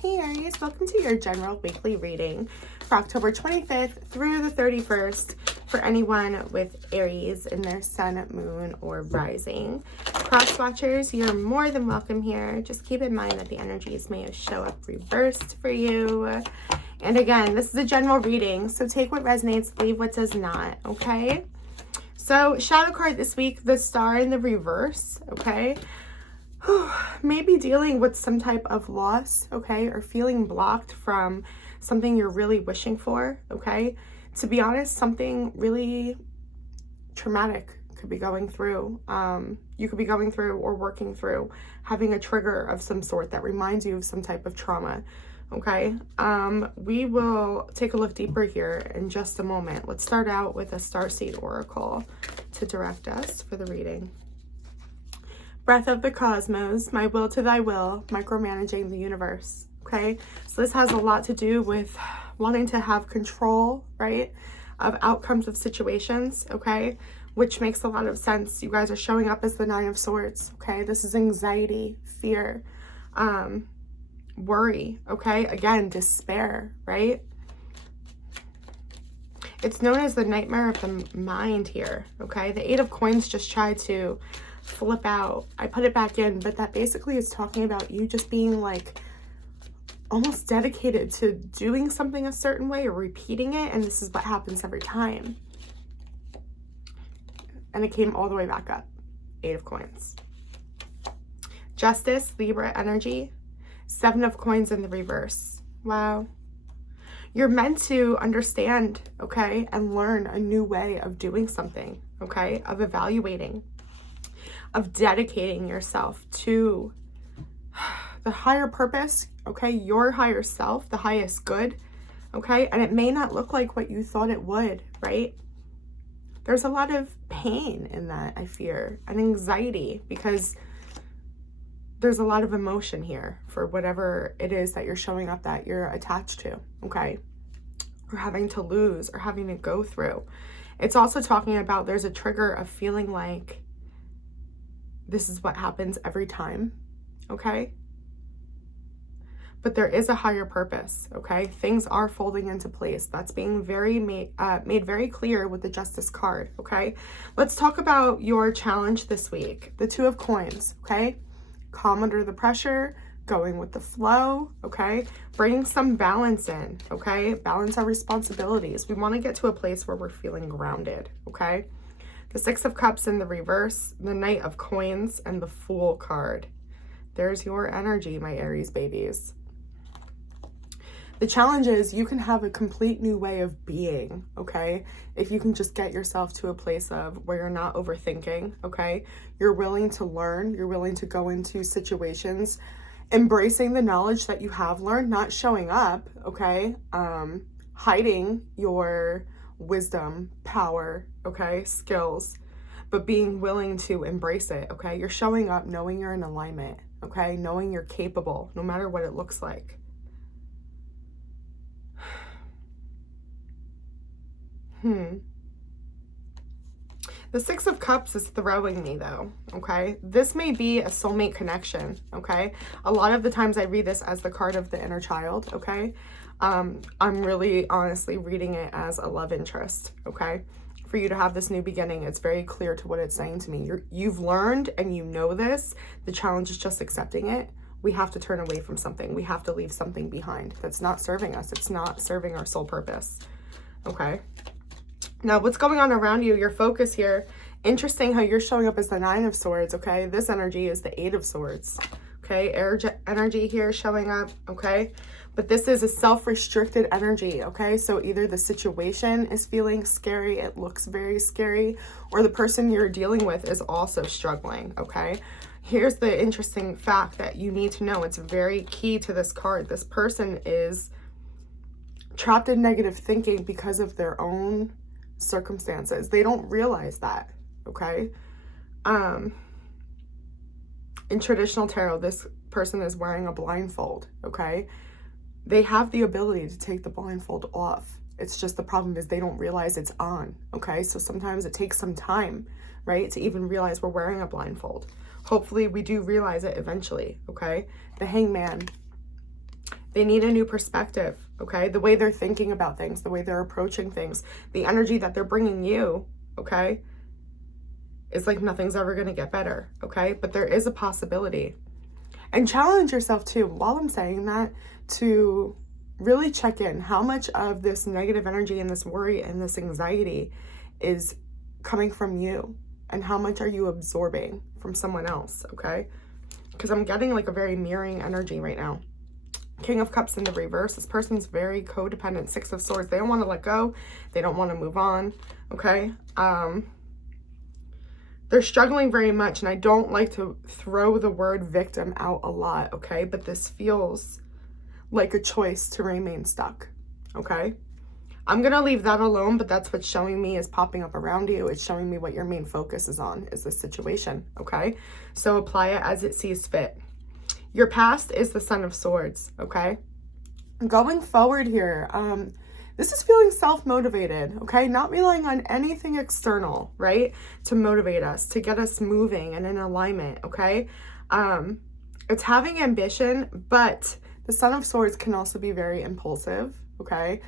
Hey Aries, welcome to your general weekly reading for October 25th through the 31st for anyone with Aries in their sun, moon, or rising. Cross watchers, you're more than welcome here. Just keep in mind that the energies may show up reversed for you. And again, this is a general reading, so take what resonates, leave what does not, okay? So shadow card this week, the Star in the reverse, okay? Maybe dealing with some type of loss, okay, or feeling blocked from something you're really wishing for, okay? To be honest, something really traumatic could be going through. You could be going through or working through having a trigger of some sort that reminds you of some type of trauma, okay? We will take a look deeper here in just a moment. Let's start out with a starseed oracle to direct us for the reading. Breath of the cosmos, my will to thy will, micromanaging the universe, okay? So this has a lot to do with wanting to have control, right, of outcomes of situations, okay, which makes a lot of sense. You guys are showing up as the Nine of Swords, okay? This is anxiety, fear, worry, okay? Again, despair, right? It's known as the nightmare of the mind here, okay? The Eight of Coins just tried to flip out. I put it back in, but that basically is talking about you just being like almost dedicated to doing something a certain way or repeating it, and this is what happens every time. And it came all the way back up. Eight of Coins. Justice, Libra energy. Seven of Coins in the reverse. Wow. You're meant to understand, okay, and learn a new way of doing something, okay, of evaluating, of dedicating yourself to the higher purpose, okay, your higher self, the highest good, okay, and it may not look like what you thought it would, right? There's a lot of pain in that, I fear, and anxiety, because there's a lot of emotion here for whatever it is that you're showing up that you're attached to, okay, or having to lose or having to go through. It's also talking about there's a trigger of feeling like this is what happens every time, okay? But there is a higher purpose, okay? Things are folding into place. That's being made very clear with the Justice card, okay? Let's talk about your challenge this week. The Two of Coins, okay? Calm under the pressure, going with the flow, okay? Bringing some balance in, okay? Balance our responsibilities. We want to get to a place where we're feeling grounded, okay? The Six of Cups in the reverse, the Knight of Coins, and the Fool card. There's your energy, my Aries babies. The challenge is you can have a complete new way of being, okay? If you can just get yourself to a place of where you're not overthinking, okay? You're willing to learn, you're willing to go into situations, embracing the knowledge that you have learned, not showing up, okay? Hiding your wisdom, power, okay, skills, but being willing to embrace it, okay? You're showing up knowing you're in alignment, okay? Knowing you're capable, no matter what it looks like. The Six of Cups is throwing me though, okay? This may be a soulmate connection, okay? A lot of the times I read this as the card of the inner child, okay? I'm really honestly reading it as a love interest, okay? For you to have this new beginning, it's very clear to what it's saying to me. You've learned and you know this. The challenge is just accepting it. We have to turn away from something. We have to leave something behind that's not serving us. It's not serving our soul purpose, okay? Now, what's going on around you, your focus here, interesting how you're showing up as the Nine of Swords, okay? This energy is the Eight of Swords, okay? Air energy here showing up, okay? But this is a self-restricted energy, okay? So either the situation is feeling scary, it looks very scary, or the person you're dealing with is also struggling, okay? Here's the interesting fact that you need to know. It's very key to this card. This person is trapped in negative thinking because of their own circumstances. They don't realize that, okay? In traditional tarot, this person is wearing a blindfold, okay? They have the ability to take the blindfold off. It's just the problem is they don't realize it's on, okay? So sometimes it takes some time, right, to even realize we're wearing a blindfold. Hopefully we do realize it eventually, okay? The Hangman. They need a new perspective, okay? The way they're thinking about things, the way they're approaching things, the energy that they're bringing you, okay, is like nothing's ever going to get better, okay? But there is a possibility. And challenge yourself too, while I'm saying that, to really check in how much of this negative energy and this worry and this anxiety is coming from you, and how much are you absorbing from someone else, okay? Because I'm getting like a very mirroring energy right now. King of Cups in the reverse. This person's very codependent. Six of Swords. They don't want to let go. They don't want to move on, okay? They're struggling very much, and I don't like to throw the word victim out a lot, okay? But this feels like a choice to remain stuck, okay? I'm going to leave that alone, but that's what's showing me is popping up around you. It's showing me what your main focus is on, is this situation, okay? So apply it as it sees fit. Your past is the Son of Swords, okay? Going forward here, this is feeling self-motivated, okay? Not relying on anything external, right? To motivate us, to get us moving and in alignment, okay? It's having ambition, but the Son of Swords can also be very impulsive, okay?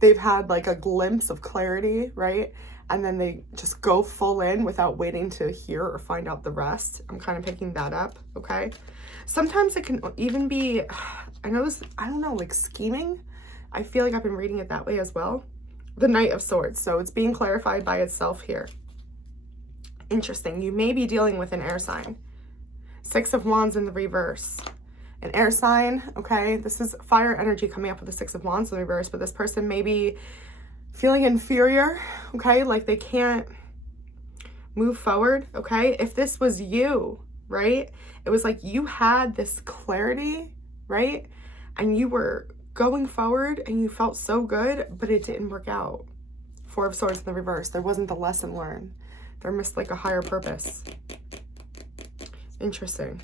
They've had like a glimpse of clarity, right? And then they just go full in without waiting to hear or find out the rest. I'm kind of picking that up, okay? Sometimes it can even be, I don't know, like scheming. I feel like I've been reading it that way as well. The Knight of Swords. So it's being clarified by itself here. Interesting. You may be dealing with an air sign. Six of Wands in the reverse. An air sign, okay? This is fire energy coming up with the Six of Wands in the reverse, but this person may be feeling inferior, okay? Like they can't move forward, okay? If this was you, right? It was like you had this clarity, right? And you were going forward and you felt so good, but it didn't work out. Four of Swords in the reverse. There wasn't the lesson learned. There missed like a higher purpose. Interesting.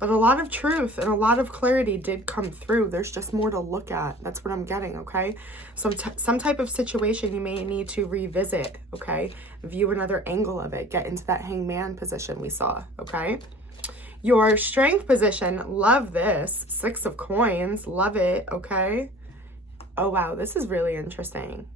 But a lot of truth and a lot of clarity did come through. There's just more to look at. That's what I'm getting, okay? Some type of situation you may need to revisit, okay? View another angle of it. Get into that hangman position we saw, okay? Your strength position, love this. Six of Coins, love it, okay? Oh, wow, this is really interesting.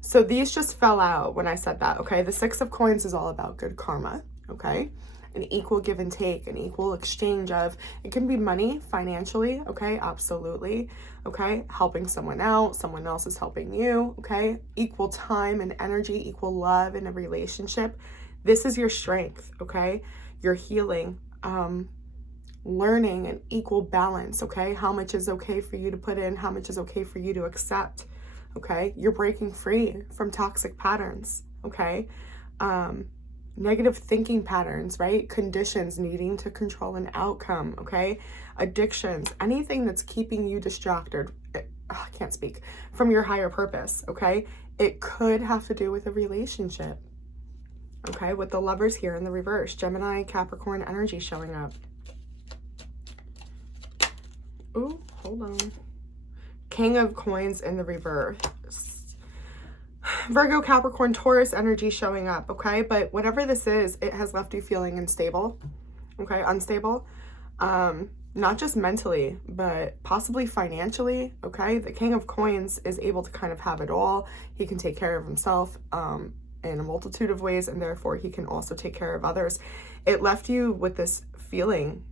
So these just fell out when I said that, okay? The Six of Coins is all about good karma, okay? An equal give and take, an equal exchange of, it can be money financially, okay? Absolutely, okay? Helping someone out, someone else is helping you, okay? Equal time and energy, equal love in a relationship. This is your strength, okay? Your healing, learning an equal balance, okay? How much is okay for you to put in? How much is okay for you to accept, okay? You're breaking free from toxic patterns, okay? Negative thinking patterns, right? Conditions, needing to control an outcome, okay? Addictions, anything that's keeping you distracted, I can't speak, from your higher purpose, okay? It could have to do with a relationship, okay? With the Lovers here in the reverse, Gemini, Capricorn energy showing up. Ooh, hold on. King of Coins in the reverse. Virgo, Capricorn, Taurus energy showing up, okay? But whatever this is, it has left you feeling unstable, okay? Unstable. Not just mentally, but possibly financially, okay? The King of Coins is able to kind of have it all. He can take care of himself in a multitude of ways, and therefore he can also take care of others. It left you with this feeling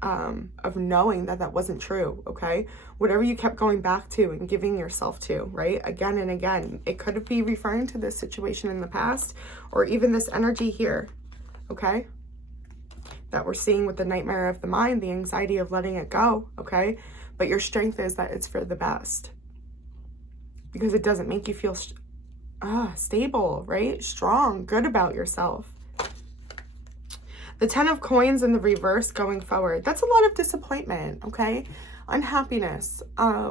of knowing that that wasn't true, okay? Whatever you kept going back to and giving yourself to, right? Again and again. It could be referring to this situation in the past, or even this energy here, okay? That we're seeing with the nightmare of the mind, the anxiety of letting it go, okay? But your strength is that it's for the best. Because it doesn't make you feel stable, right? Strong, good about yourself. The Ten of Coins in the reverse going forward. That's a lot of disappointment, okay? Unhappiness. I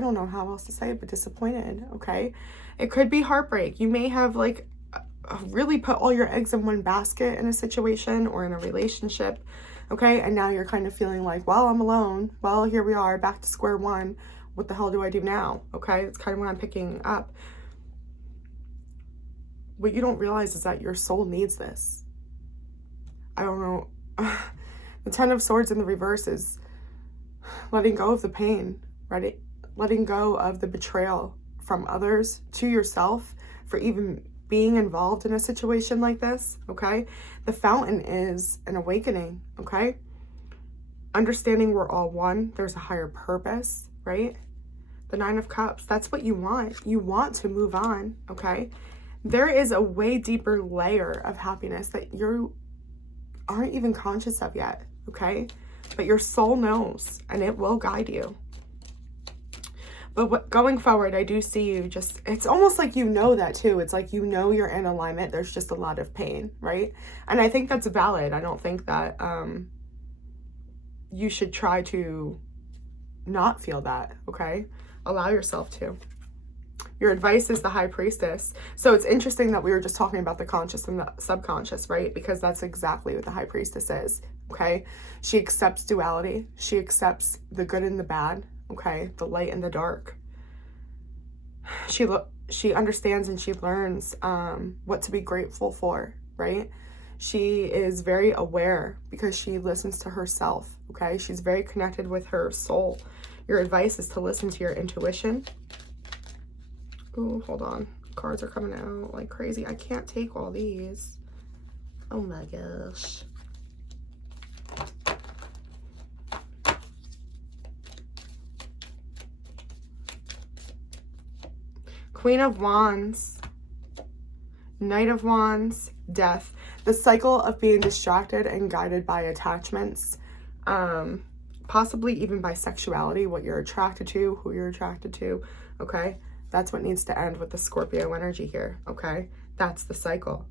don't know how else to say it, but disappointed, okay? It could be heartbreak. You may have like really put all your eggs in one basket in a situation or in a relationship, okay? And now you're kind of feeling like, well, I'm alone. Well, here we are, back to square one. What the hell do I do now? Okay, it's kind of what I'm picking up. What you don't realize is that your soul needs this. I don't know. The Ten of Swords in the reverse is letting go of the pain, right? Letting go of the betrayal from others to yourself for even being involved in a situation like this, okay? The Fountain is an awakening, okay? Understanding we're all one. There's a higher purpose, right? The Nine of Cups, that's what you want. You want to move on, okay? There is a way deeper layer of happiness that you aren't even conscious of yet, okay? But your soul knows, and it will guide you. But going forward, I do see you just, it's almost like you know that too. It's like you know you're in alignment. There's just a lot of pain, right? And I think that's valid. I don't think that you should try to not feel that, okay? Allow yourself to. Your advice is the High Priestess. So it's interesting that we were just talking about the conscious and the subconscious, right? Because that's exactly what the High Priestess is, okay? She accepts duality. She accepts the good and the bad, okay? The light and the dark. She understands and she learns what to be grateful for, right? She is very aware because she listens to herself, okay? She's very connected with her soul. Your advice is to listen to your intuition. Oh, hold on. Cards are coming out like crazy. I can't take all these. Oh my gosh. Queen of Wands, Knight of Wands, Death. The cycle of being distracted and guided by attachments, possibly even by sexuality, what you're attracted to, who you're attracted to, okay? That's what needs to end with the Scorpio energy here, okay? That's the cycle.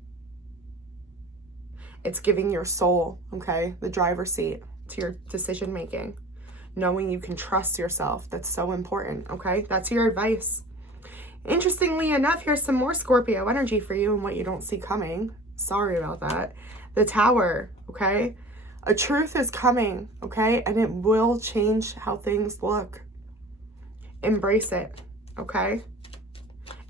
It's giving your soul, okay, the driver's seat to your decision making. Knowing you can trust yourself, that's so important, okay? That's your advice. Interestingly enough, here's some more Scorpio energy for you and what you don't see coming. Sorry about that. The Tower, okay? A truth is coming, okay? And it will change how things look. Embrace it, okay?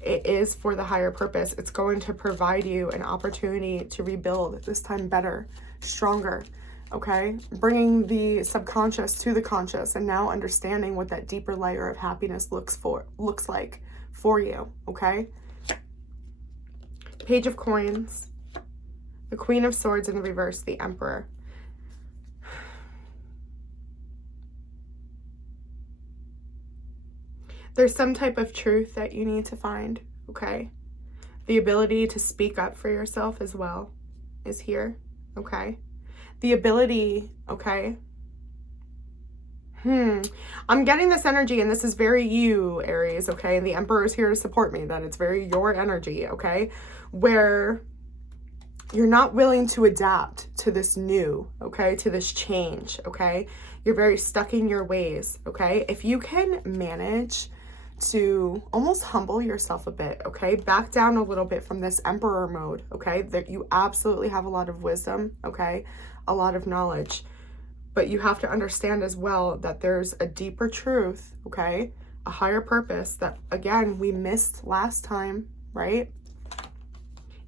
It is for the higher purpose. It's going to provide you an opportunity to rebuild, this time better, stronger, okay? Bringing the subconscious to the conscious and now understanding what that deeper layer of happiness looks like for you, okay? Page of Coins, the Queen of Swords in the reverse, the Emperor. There's some type of truth that you need to find, okay? The ability to speak up for yourself as well is here, okay? The ability, okay? I'm getting this energy, and this is very you, Aries, okay? And the Emperor is here to support me, that it's very your energy, okay? Where you're not willing to adapt to this new, okay? To this change, okay? You're very stuck in your ways, okay? If you can manage to almost humble yourself a bit, okay? Back down a little bit from this Emperor mode, okay? That you absolutely have a lot of wisdom, okay? A lot of knowledge. But you have to understand as well that there's a deeper truth, okay? A higher purpose that, again, we missed last time, right?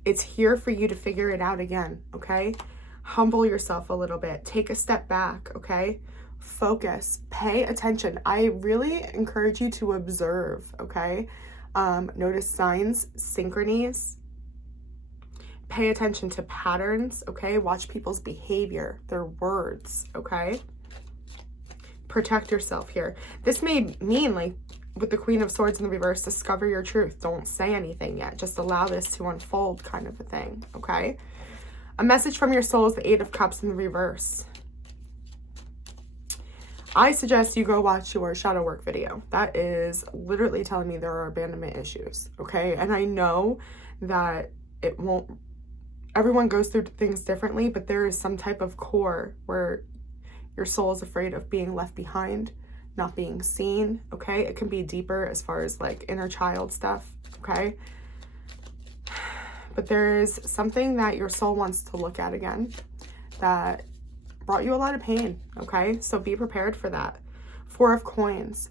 It's here for you to figure it out again, okay? Humble yourself a little bit. Take a step back, okay? Focus. Pay attention. I really encourage you to observe, okay? Notice signs, synchronies. Pay attention to patterns, okay? Watch people's behavior, their words, okay? Protect yourself here. This may mean, like, with the Queen of Swords in the reverse, discover your truth. Don't say anything yet. Just allow this to unfold, kind of a thing, okay? A message from your soul is the Eight of Cups in the reverse. I suggest you go watch your shadow work video. That is literally telling me there are abandonment issues, okay? And I know that it won't, everyone goes through things differently, but there is some type of core where your soul is afraid of being left behind, not being seen, okay? It can be deeper as far as like inner child stuff, okay? But there is something that your soul wants to look at again that brought you a lot of pain, okay? So be prepared for that. Four of Coins.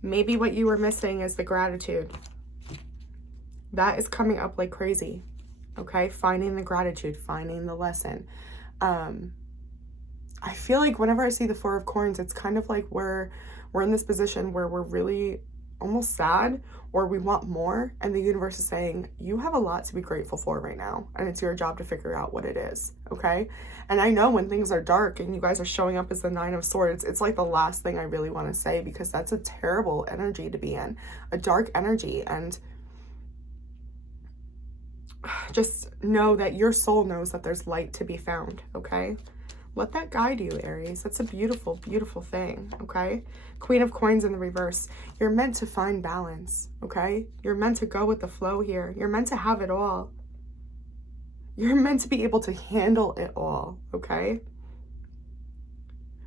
Maybe what you were missing is the gratitude. That is coming up like crazy, okay? Finding the gratitude, finding the lesson. I feel like whenever I see the Four of Coins, it's kind of like we're in this position where we're really almost sad, or we want more, and the universe is saying, you have a lot to be grateful for right now, and it's your job to figure out what it is, okay? And I know when things are dark and you guys are showing up as the Nine of Swords, it's like the last thing I really want to say, because that's a terrible energy to be in, a dark energy. And just know that your soul knows that there's light to be found, okay? Let that guide you, Aries. That's a beautiful, beautiful thing, okay? Queen of Coins in the reverse. You're meant to find balance, okay? You're meant to go with the flow here. You're meant to have it all. You're meant to be able to handle it all, okay?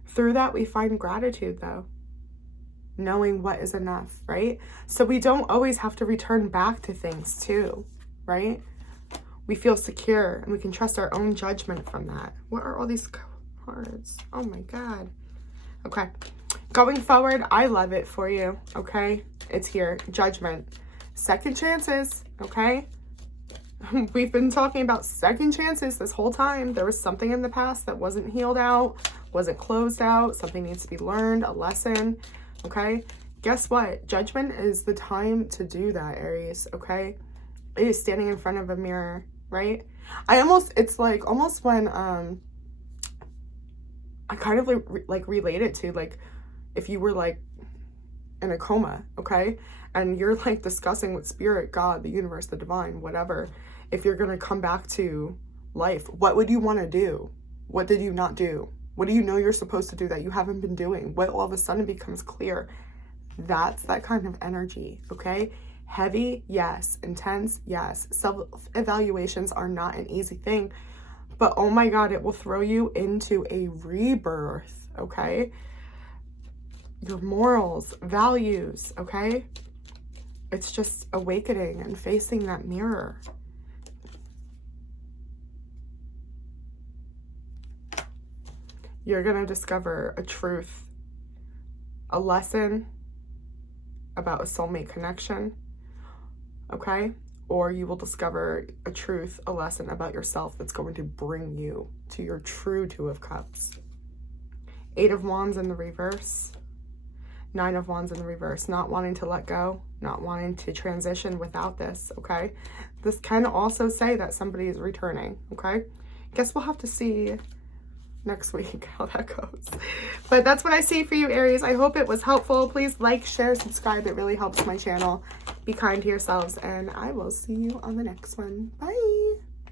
Through that, we find gratitude, though. Knowing what is enough, right? So we don't always have to return back to things, too, right? We feel secure, and we can trust our own judgment from that. What are all these cards? Oh my God. Okay. Going forward, I love it for you, okay? It's here. Judgment. Second chances, okay? We've been talking about second chances this whole time. There was something in the past that wasn't healed out, wasn't closed out. Something needs to be learned, a lesson, okay? Guess what? Judgment is the time to do that, Aries, okay? It is standing in front of a mirror, right? It's like almost when, I kind of like relate it to like if you were like in a coma, okay? And you're like discussing with spirit, God, the universe, the divine, whatever. If you're going to come back to life, what would you want to do? What did you not do? What do you know you're supposed to do that you haven't been doing? What all of a sudden becomes clear? That's that kind of energy, okay? Heavy, yes. Intense, yes. Self-evaluations are not an easy thing, but oh my God, it will throw you into a rebirth, okay? Your morals, values, okay? It's just awakening and facing that mirror. You're going to discover a truth, a lesson about a soulmate connection, okay? Or you will discover a truth, a lesson about yourself that's going to bring you to your true Two of Cups. Eight of Wands in the reverse. Nine of Wands in the reverse. Not wanting to let go, not wanting to transition without this, okay? This can also say that somebody is returning, okay? Guess we'll have to see next week how that goes. But that's what I see for you, Aries. I hope it was helpful. Please like, share, subscribe. It really helps my channel. Be kind to yourselves, and I will see you on the next one. Bye.